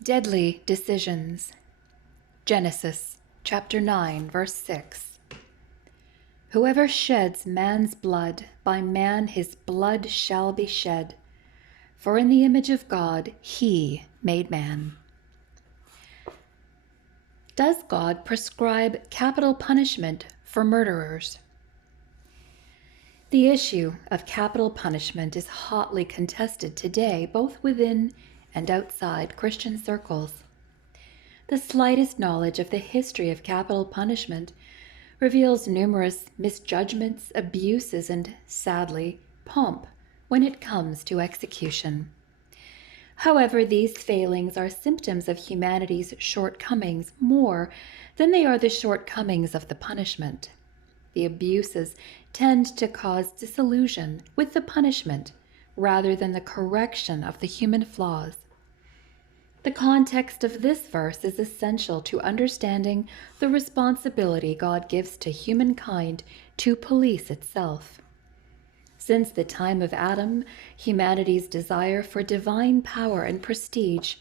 Deadly decisions. Genesis chapter 9, verse 6. Whoever sheds man's blood, by man his blood shall be shed. For in the image of God he made man. Does God prescribe capital punishment for murderers? The issue of capital punishment is hotly contested today, both within and outside Christian circles. The slightest knowledge of the history of capital punishment reveals numerous misjudgments, abuses, and, sadly, pomp when it comes to execution. However, these failings are symptoms of humanity's shortcomings more than they are the shortcomings of the punishment. The abuses tend to cause disillusion with the punishment rather than the correction of the human flaws. The context of this verse is essential to understanding the responsibility God gives to humankind to police itself. Since the time of Adam, humanity's desire for divine power and prestige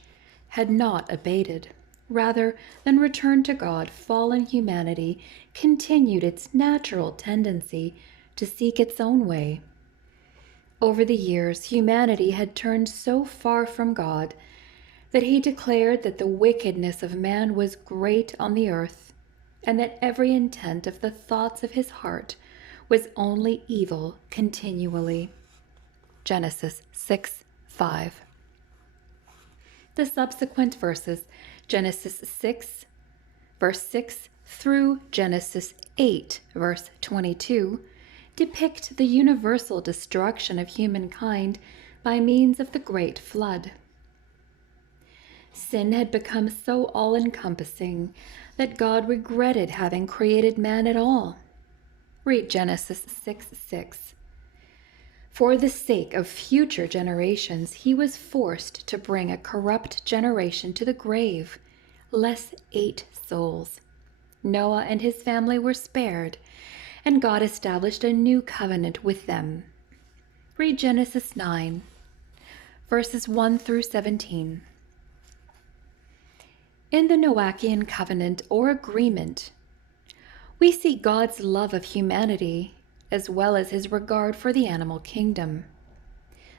had not abated. Rather than return to God, fallen humanity continued its natural tendency to seek its own way. Over the years, humanity had turned so far from God that he declared that the wickedness of man was great on the earth, and that every intent of the thoughts of his heart was only evil continually. Genesis 6:5. The subsequent verses, Genesis 6, verse 6 through Genesis 8, verse 22, depict the universal destruction of humankind by means of the great flood. Sin had become so all-encompassing that God regretted having created man at all. Read Genesis 6:6. For the sake of future generations, he was forced to bring a corrupt generation to the grave, less 8 souls. Noah and his family were spared, and God established a new covenant with them. Read Genesis 9, verses 1 through 17. In the Noachian covenant or agreement, we see God's love of humanity as well as his regard for the animal kingdom.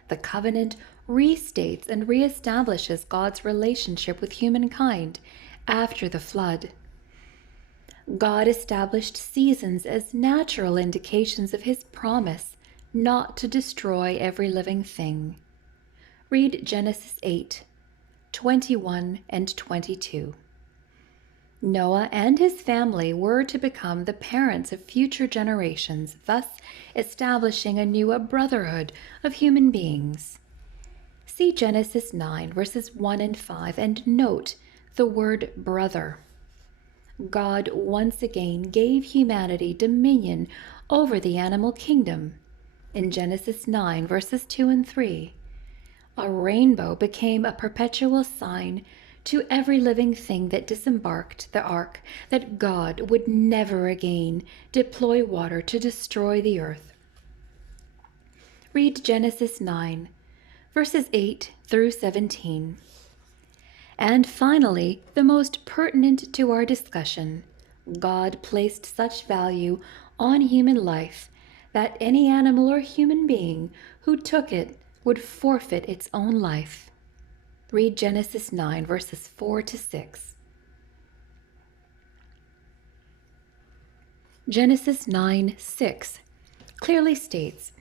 The covenant restates and reestablishes God's relationship with humankind after the flood. God established seasons as natural indications of his promise not to destroy every living thing. Read Genesis 8, 21 and 22. Noah and his family were to become the parents of future generations, thus establishing anew a brotherhood of human beings. See Genesis 9, verses 1 and 5, and note the word brother. God once again gave humanity dominion over the animal kingdom. In Genesis 9, verses 2 and 3, a rainbow became a perpetual sign to every living thing that disembarked the ark, that God would never again deploy water to destroy the earth. Read Genesis 9, verses 8 through 17. And finally, the most pertinent to our discussion, God placed such value on human life that any animal or human being who took it would forfeit its own life. Read Genesis 9, verses 4 to 6. Genesis 9:6 clearly states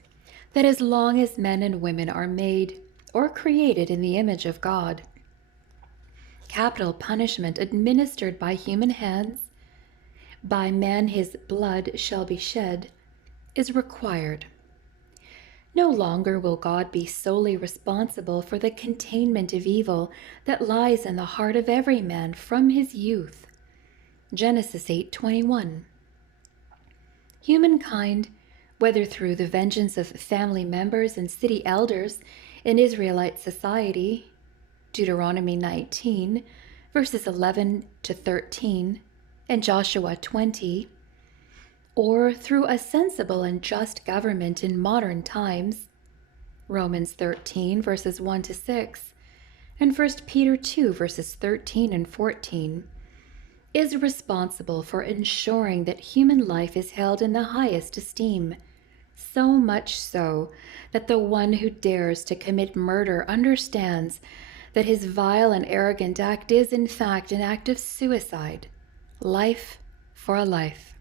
that as long as men and women are made or created in the image of God, capital punishment administered by human hands, by man his blood shall be shed, is required. No longer will God be solely responsible for the containment of evil that lies in the heart of every man from his youth. Genesis 8:21. Humankind, whether through the vengeance of family members and city elders in Israelite society, Deuteronomy 19, verses 11 to 13, and Joshua 20, or through a sensible and just government in modern times, Romans 13, verses 1 to 6, and 1 Peter 2 verses 13 and 14, is responsible for ensuring that human life is held in the highest esteem, so much so that the one who dares to commit murder understands that his vile and arrogant act is in fact an act of suicide, life for a life.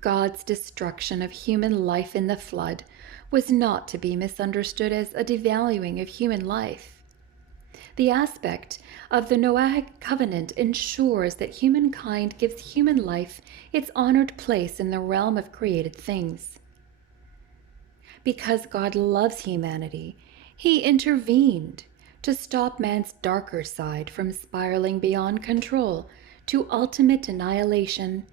God's destruction of human life in the flood was not to be misunderstood as a devaluing of human life. The aspect of the Noahic covenant ensures that humankind gives human life its honored place in the realm of created things. Because God loves humanity, he intervened to stop man's darker side from spiraling beyond control to ultimate annihilation,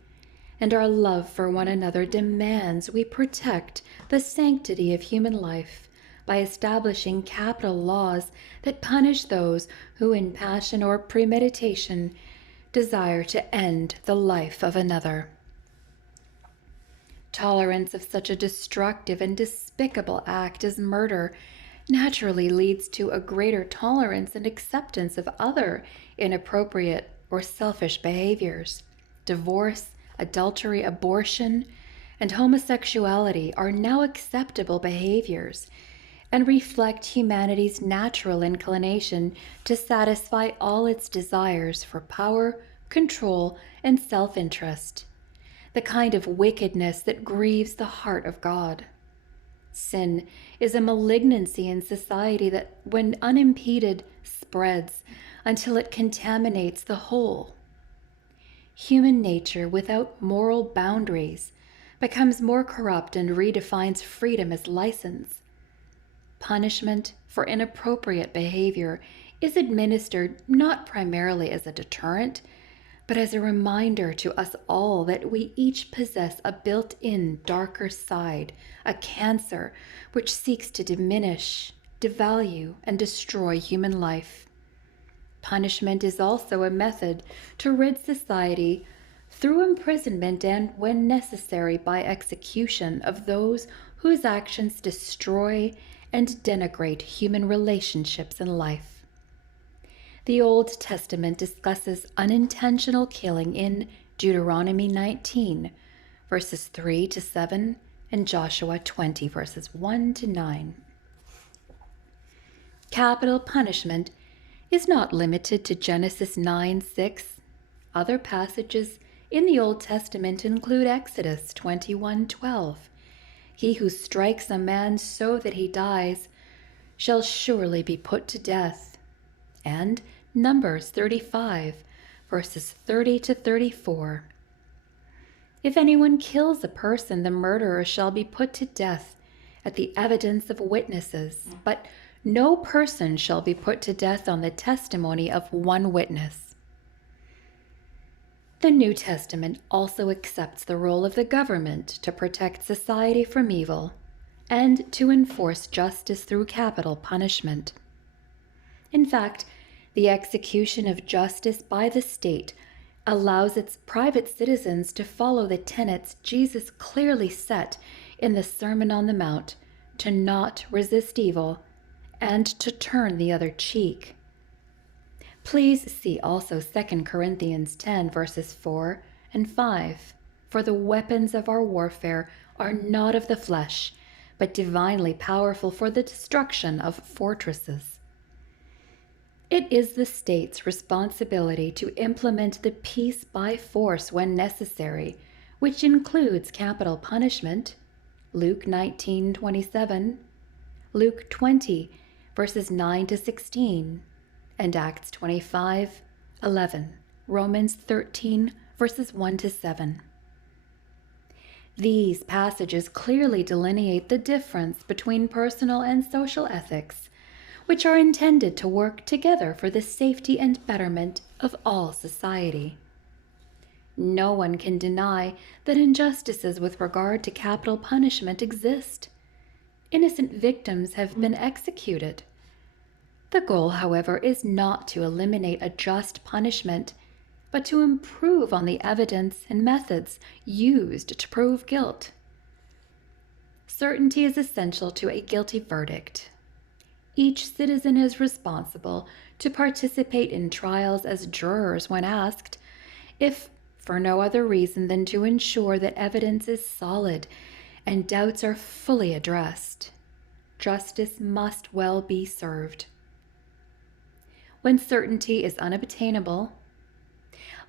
and our love for one another demands we protect the sanctity of human life by establishing capital laws that punish those who in passion or premeditation desire to end the life of another. Tolerance of such a destructive and despicable act as murder naturally leads to a greater tolerance and acceptance of other inappropriate or selfish behaviors. Divorce, adultery, abortion, and homosexuality are now acceptable behaviors and reflect humanity's natural inclination to satisfy all its desires for power, control, and self-interest, the kind of wickedness that grieves the heart of God. Sin is a malignancy in society that, when unimpeded, spreads until it contaminates the whole. Human nature without moral boundaries becomes more corrupt and redefines freedom as license. Punishment for inappropriate behavior is administered not primarily as a deterrent, but as a reminder to us all that we each possess a built-in darker side, a cancer which seeks to diminish, devalue, and destroy human life. Punishment is also a method to rid society through imprisonment and, when necessary, by execution of those whose actions destroy and denigrate human relationships and life. The Old Testament discusses unintentional killing in Deuteronomy 19, verses 3 to 7, and Joshua 20, verses 1 to 9. Capital punishment is not limited to Genesis 9:6. Other passages in the Old Testament include Exodus 21:12. He who strikes a man so that he dies shall surely be put to death. And Numbers 35, verses 30 to 34. If anyone kills a person, the murderer shall be put to death at the evidence of witnesses, but no person shall be put to death on the testimony of one witness. The New Testament also accepts the role of the government to protect society from evil and to enforce justice through capital punishment. In fact, the execution of justice by the state allows its private citizens to follow the tenets Jesus clearly set in the Sermon on the Mount, to not resist evil and to turn the other cheek. Please see also 2 Corinthians 10, verses 4 and 5. For the weapons of our warfare are not of the flesh, but divinely powerful for the destruction of fortresses. It is the state's responsibility to implement the peace by force when necessary, which includes capital punishment, Luke 19:27, Luke 20, verses 9 to 16, and Acts 25:11, Romans 13, verses 1 to 7. These passages clearly delineate the difference between personal and social ethics, which are intended to work together for the safety and betterment of all society. No one can deny that injustices with regard to capital punishment exist. Innocent victims have been executed. The goal, however, is not to eliminate a just punishment, but to improve on the evidence and methods used to prove guilt. Certainty is essential to a guilty verdict. Each citizen is responsible to participate in trials as jurors when asked, if for no other reason than to ensure that evidence is solid and doubts are fully addressed. Justice must well be served. When certainty is unobtainable,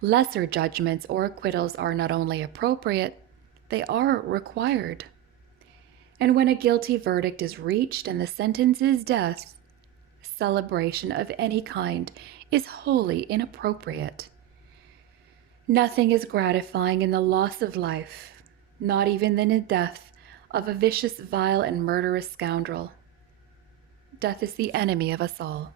lesser judgments or acquittals are not only appropriate, they are required. And when a guilty verdict is reached and the sentence is death, celebration of any kind is wholly inappropriate. Nothing is gratifying in the loss of life, not even in the death of a vicious, vile, and murderous scoundrel. Death is the enemy of us all.